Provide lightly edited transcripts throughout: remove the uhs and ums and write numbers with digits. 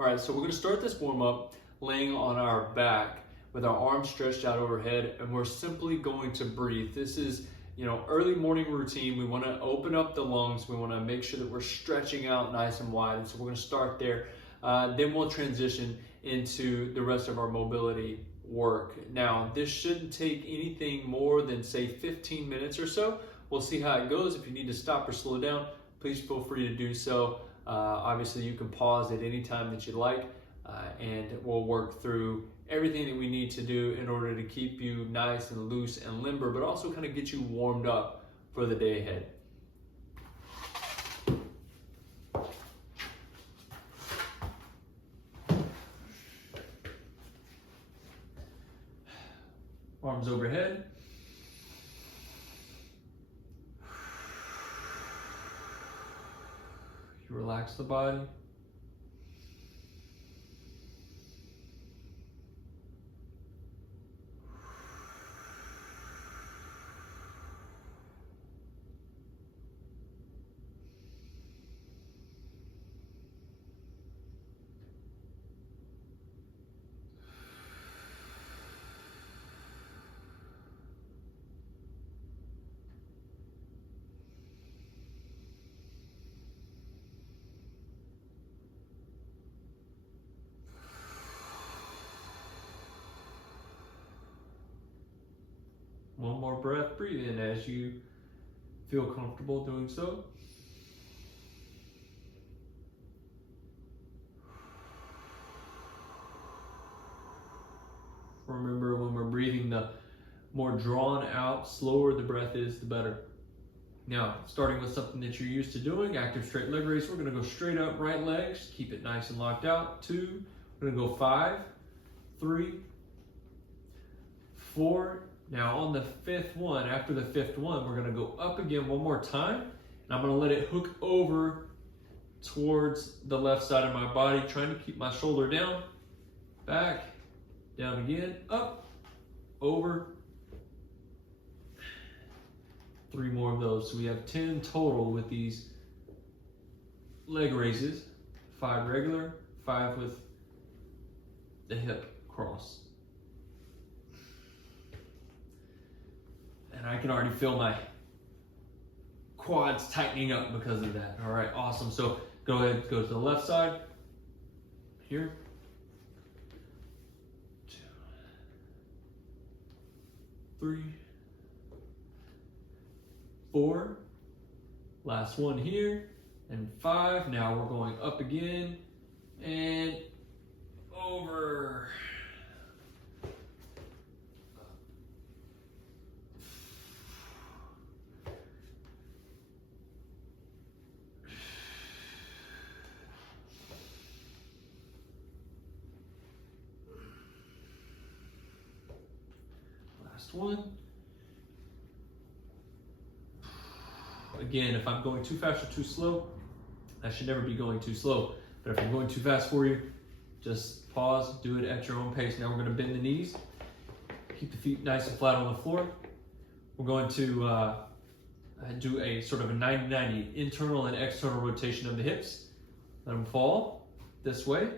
All right, so we're gonna start this warm up laying on our back with our arms stretched out overhead, and we're simply going to breathe. This is, early morning routine. We wanna open up the lungs. We wanna make sure that we're stretching out nice and wide. And so we're gonna start there. Then we'll transition into the rest of our mobility work. Now, this shouldn't take anything more than say 15 minutes or so. We'll see how it goes. If you need to stop or slow down, please feel free to do so. Obviously, you can pause at any time that you like, and we'll work through everything that we need to do in order to keep you nice and loose and limber, but also kind of get you warmed up for the day ahead. Arms overhead. You relax the body. One more breath, breathe in as you feel comfortable doing so. Remember, when we're breathing, the more drawn out, slower the breath is, the better. Now, starting with something that you're used to doing, active straight leg raise, we're gonna go straight up, right legs, keep it nice and locked out. 2, we're gonna go 5, 3, 4. Now on the 5th one, after the 5th one, we're gonna go up again one more time, and I'm gonna let it hook over towards the left side of my body, trying to keep my shoulder down, back, down again, up, over. 3 more of those. So we have 10 total with these leg raises, 5 regular, 5 with the hip cross. And I can already feel my quads tightening up because of that. All right, awesome. So go ahead, go to the left side. Here. 2, 3, 4. Last one here. And 5. Now we're going up again and over. One. Again, if I'm going too fast or too slow, I should never be going too slow. But if I'm going too fast for you, just pause, do it at your own pace. Now we're going to bend the knees, keep the feet nice and flat on the floor. We're going to do a sort of a 90-90 internal and external rotation of the hips. Let them fall this way.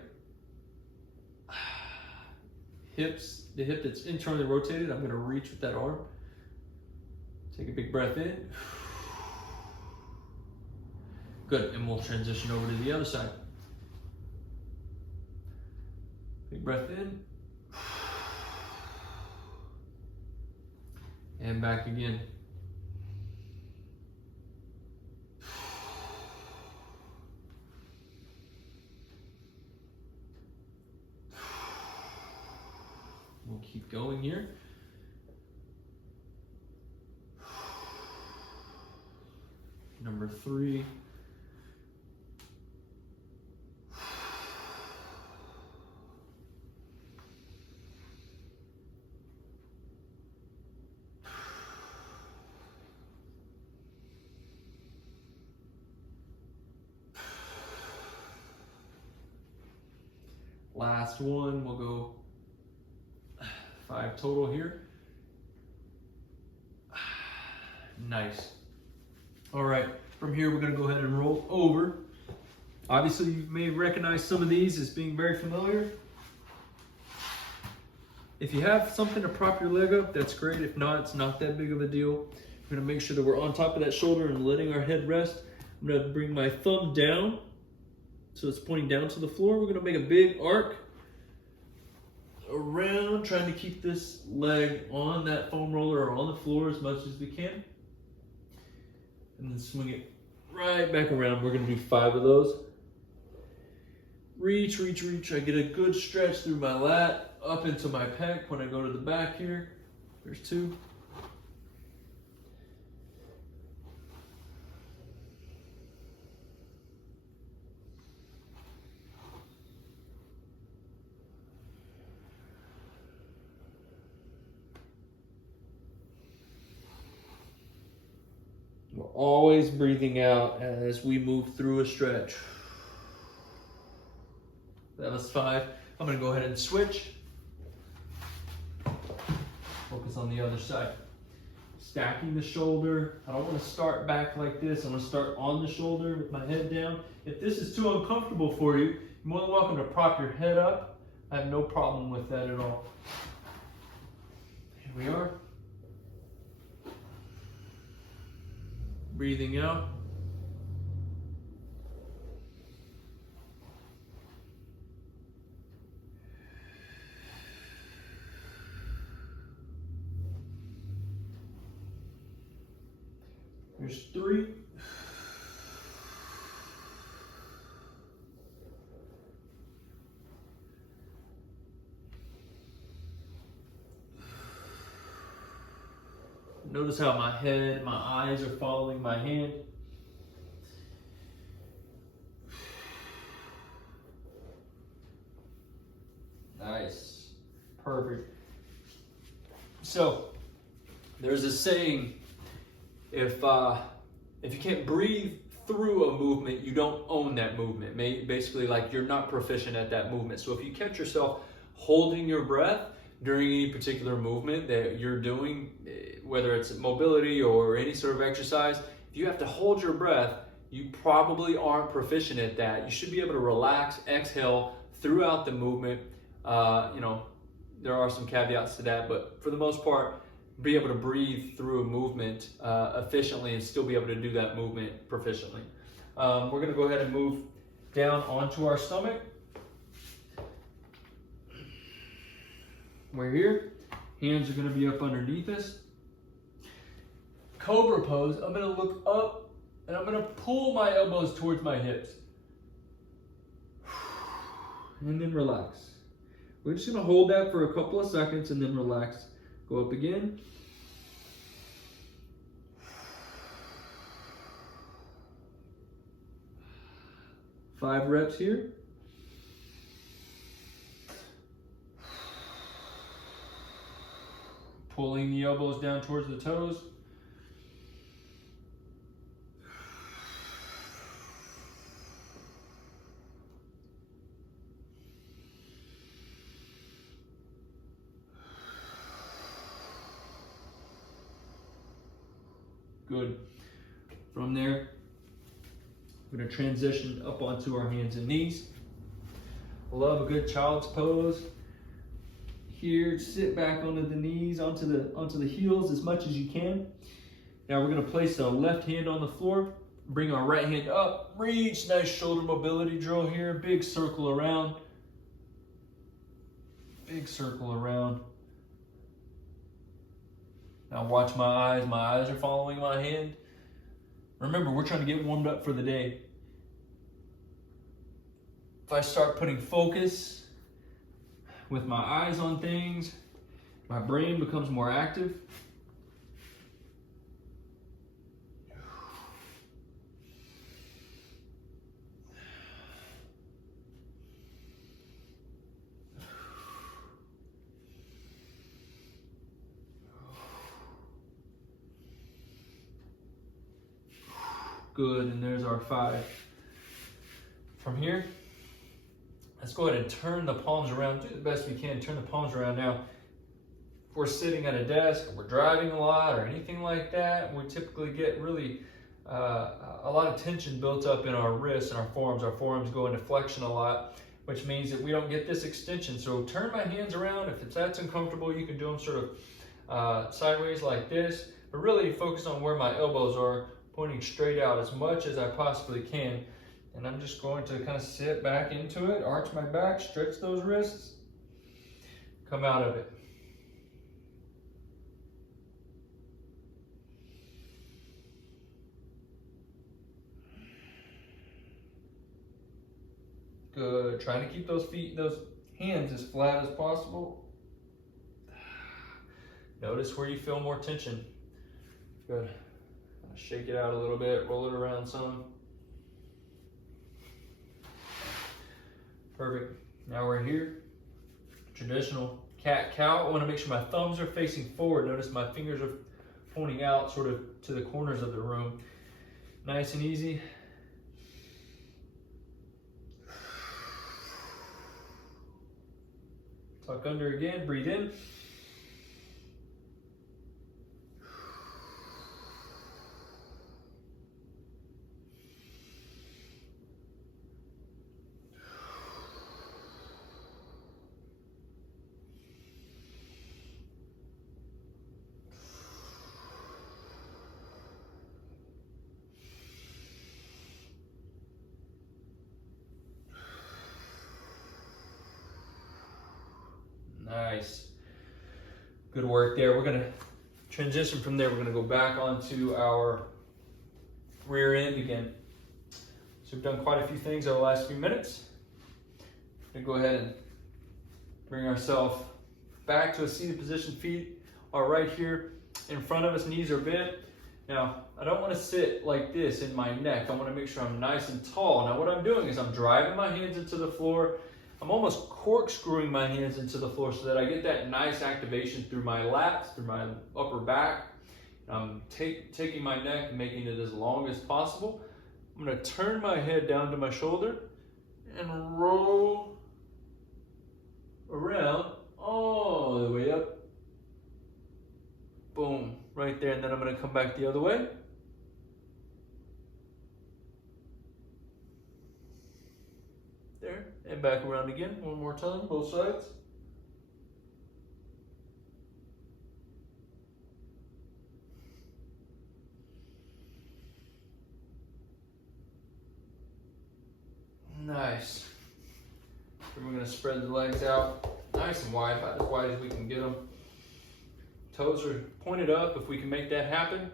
Hips, the hip that's internally rotated, I'm gonna reach with that arm. Take a big breath in. Good, and we'll transition over to the other side. Big breath in. And back again. We'll keep going here. Number 3. Last one, we'll go 5 total here. Nice. All right, from here we're gonna go ahead and roll over Obviously, you may recognize some of these as being very familiar. If you have something to prop your leg up, that's great. If not, it's not that big of a deal. We're gonna make sure that we're on top of that shoulder and letting our head rest. I'm gonna bring my thumb down, so it's pointing down to the floor. We're gonna make a big arc around, trying to keep this leg on that foam roller or on the floor as much as we can. And then swing it right back around. We're gonna do 5 of those. Reach, reach, reach. I get a good stretch through my lat, up into my pec when I go to the back here. There's 2. We're always breathing out as we move through a stretch. That was 5. I'm gonna go ahead and switch. Focus on the other side. Stacking the shoulder. I don't want to start back like this. I'm gonna start on the shoulder with my head down. If this is too uncomfortable for you, you're more than welcome to prop your head up. I have no problem with that at all. Here we are. Breathing out. There's 3. Notice how my head, my eyes are following my hand. Nice. Perfect. So, there's a saying, if you can't breathe through a movement, you don't own that movement. Basically, like you're not proficient at that movement. So if you catch yourself holding your breath during any particular movement that you're doing, whether it's mobility or any sort of exercise, if you have to hold your breath, you probably aren't proficient at that. You should be able to relax, exhale throughout the movement. There are some caveats to that, but for the most part, be able to breathe through a movement efficiently and still be able to do that movement proficiently. We're gonna go ahead and move down onto our stomach. We're here. Hands are gonna be up underneath us. Cobra pose, I'm gonna look up and I'm gonna pull my elbows towards my hips. And then relax. We're just gonna hold that for a couple of seconds and then relax. Go up again. Five reps here. Pulling the elbows down towards the toes. Good. From there, we're going to transition up onto our hands and knees. I love a good child's pose. Here, sit back onto the knees, onto the heels as much as you can. Now we're going to place the left hand on the floor, bring our right hand up, reach, nice shoulder mobility drill here, big circle around. Big circle around. Now watch my eyes are following my hand. Remember, we're trying to get warmed up for the day. If I start putting focus with my eyes on things, my brain becomes more active. Good, and there's our 5. From here, let's go ahead and turn the palms around. Do the best we can, turn the palms around. Now, if we're sitting at a desk, or we're driving a lot, or anything like that, we typically get really a lot of tension built up in our wrists and our forearms. Our forearms go into flexion a lot, which means that we don't get this extension. So turn my hands around. If that's uncomfortable, you can do them sort of sideways like this, but really focus on where my elbows are, pointing straight out as much as I possibly can. And I'm just going to kind of sit back into it, arch my back, stretch those wrists, come out of it. Good. Trying to keep those feet, those hands as flat as possible. Notice where you feel more tension. Good. Shake it out a little bit, roll it around some. Perfect. Now we're here. Traditional cat-cow. I want to make sure my thumbs are facing forward. Notice my fingers are pointing out sort of to the corners of the room. Nice and easy. Tuck under again, breathe in. Nice. Good work there. We're going to transition from there. We're going to go back onto our rear end again. So we've done quite a few things over the last few minutes. We're going to go ahead and bring ourselves back to a seated position. Feet are right here in front of us. Knees are bent. Now, I don't want to sit like this in my neck. I want to make sure I'm nice and tall. Now, what I'm doing is I'm driving my hands into the floor. I'm almost corkscrewing my hands into the floor so that I get that nice activation through my lats, through my upper back. I'm taking my neck and making it as long as possible. I'm going to turn my head down to my shoulder and roll around all the way up. Boom, right there. And then I'm going to come back the other way. There, and back around again. One more time, both sides. Nice. Then we're going to spread the legs out nice and wide, about as wide as we can get them. Toes are pointed up if we can make that happen.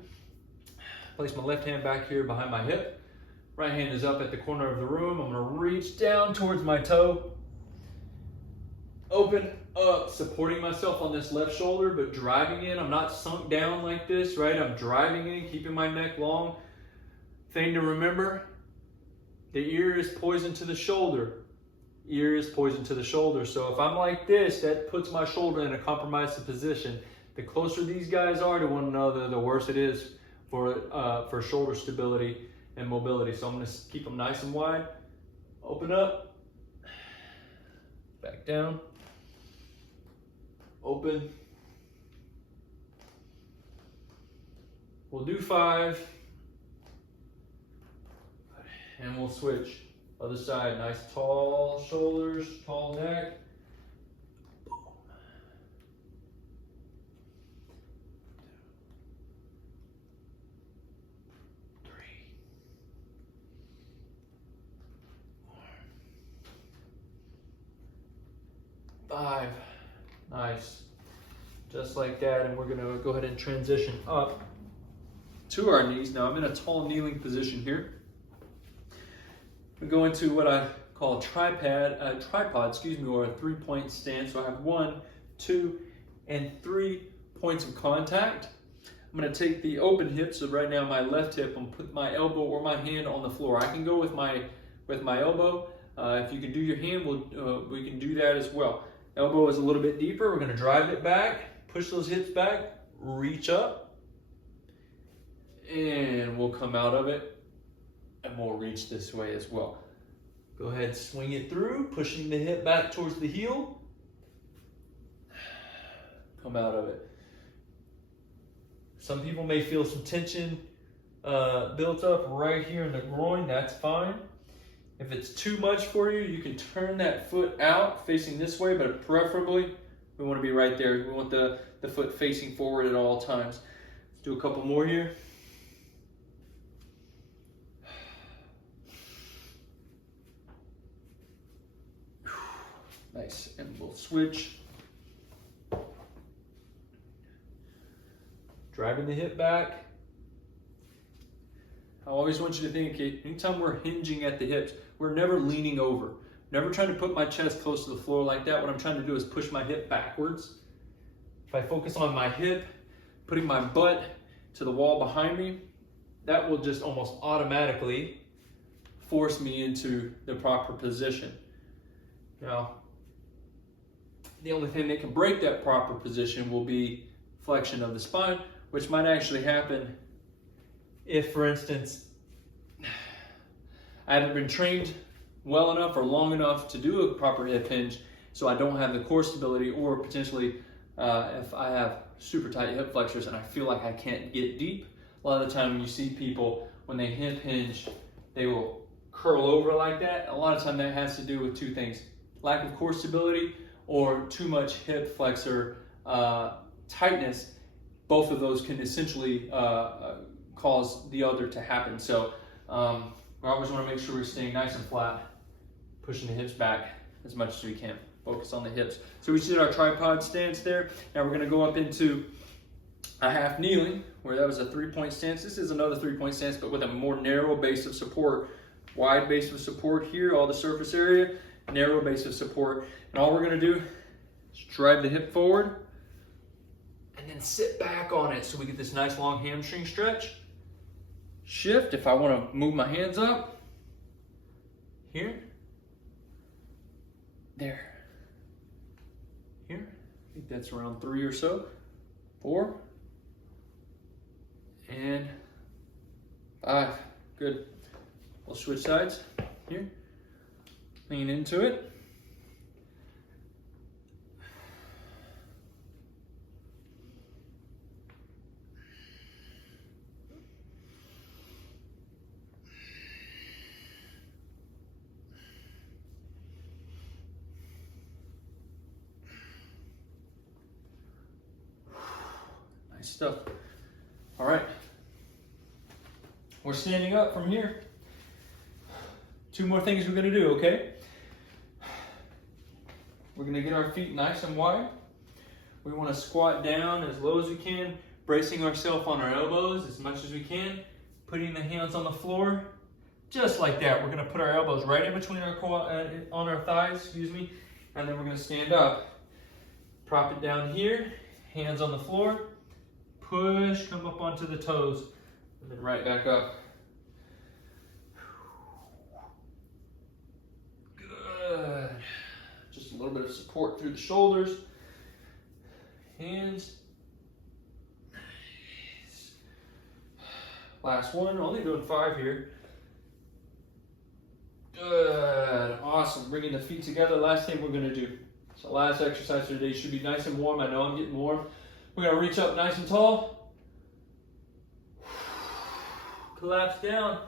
Place my left hand back here behind my hip. Right hand is up at the corner of the room. I'm going to reach down towards my toe. Open up, supporting myself on this left shoulder, but driving in. I'm not sunk down like this, right? I'm driving in, keeping my neck long. Thing to remember, the ear is poison to the shoulder. Ear is poison to the shoulder. So if I'm like this, that puts my shoulder in a compromised position. The closer these guys are to one another, the worse it is for shoulder stability and mobility. So I'm going to keep them nice and wide. Open up, back down, open. We'll do 5, and we'll switch. Other side, nice tall shoulders, tall neck. Boom. 3, 4, 5. Nice. Just like that, and we're going to go ahead and transition up to our knees. Now I'm in a tall kneeling position here. We go into what I call a tripod, or a 3-point stance. So I have 1, 2, and 3 points of contact. I'm going to take the open hip. So right now my left hip, I'm put my elbow or my hand on the floor. I can go with my elbow. If you can do your hand, we can do that as well. Elbow is a little bit deeper. We're going to drive it back, push those hips back, reach up, and we'll come out of it, and we'll reach this way as well. Go ahead, swing it through, pushing the hip back towards the heel. Come out of it. Some people may feel some tension built up right here in the groin, that's fine. If it's too much for you, you can turn that foot out facing this way, but preferably we want to be right there. We want the foot facing forward at all times. Let's do a couple more here. Nice, and we'll switch. Driving the hip back. I always want you to think, okay, anytime we're hinging at the hips, we're never leaning over. Never trying to put my chest close to the floor like that. What I'm trying to do is push my hip backwards. If I focus on my hip, putting my butt to the wall behind me, that will just almost automatically force me into the proper position. Now, the only thing that can break that proper position will be flexion of the spine, which might actually happen if, for instance, I haven't been trained well enough or long enough to do a proper hip hinge, so I don't have the core stability, or potentially if I have super tight hip flexors and I feel like I can't get deep. A lot of the time you see people, when they hip hinge, they will curl over like that. A lot of time that has to do with two things: lack of core stability or too much hip flexor tightness. Both of those can essentially cause the other to happen. So we always want to make sure we're staying nice and flat, pushing the hips back as much as we can. Focus on the hips. So we did our tripod stance there. Now we're going to go up into a half kneeling, where that was a 3-point stance. This is another 3-point stance, but with a more narrow base of support. Wide base of support here, all the surface area, narrow base of support. And all we're going to do is drive the hip forward and then sit back on it so we get this nice long hamstring stretch. Shift if I want to move my hands up. Here. There. Here. I think that's around 3 or so. 4. And 5. Good. We'll switch sides. Here. Lean into it. Nice stuff. All right. We're standing up from here. 2 more things we're going to do, okay? We're going to get our feet nice and wide. We want to squat down as low as we can, bracing ourselves on our elbows as much as we can, putting the hands on the floor, just like that. We're going to put our elbows right in between our on our thighs, and then we're going to stand up. Prop it down here, hands on the floor, push, come up onto the toes, and then right back up. Good. Just a little bit of support through the shoulders. Hands. Nice. Last one, only doing 5 here. Good, awesome. Bringing the feet together. Last thing we're gonna do. So last exercise for today should be nice and warm. I know I'm getting warm. We're gonna reach up nice and tall. Collapse down,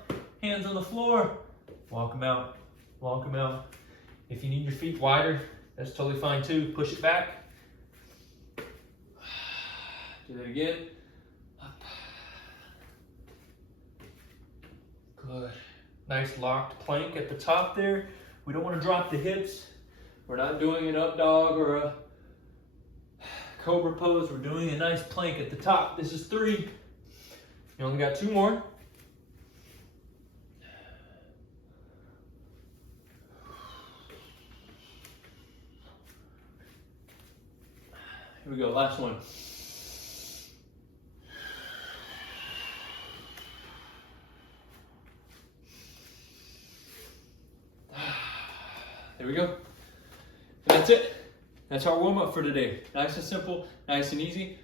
hands on the floor. Walk them out, walk them out. If you need your feet wider, that's totally fine too. Push it back. Do that again. Up. Good. Nice locked plank at the top there. We don't want to drop the hips. We're not doing an up dog or a cobra pose. We're doing a nice plank at the top. This is 3. You only got 2 more. Here we go, last one. There we go. That's it. That's our warm-up for today. Nice and simple, nice and easy.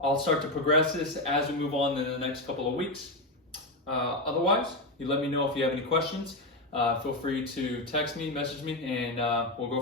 I'll start to progress this as we move on in the next couple of weeks. Otherwise, you let me know if you have any questions. Feel free to text me, message me, and we'll go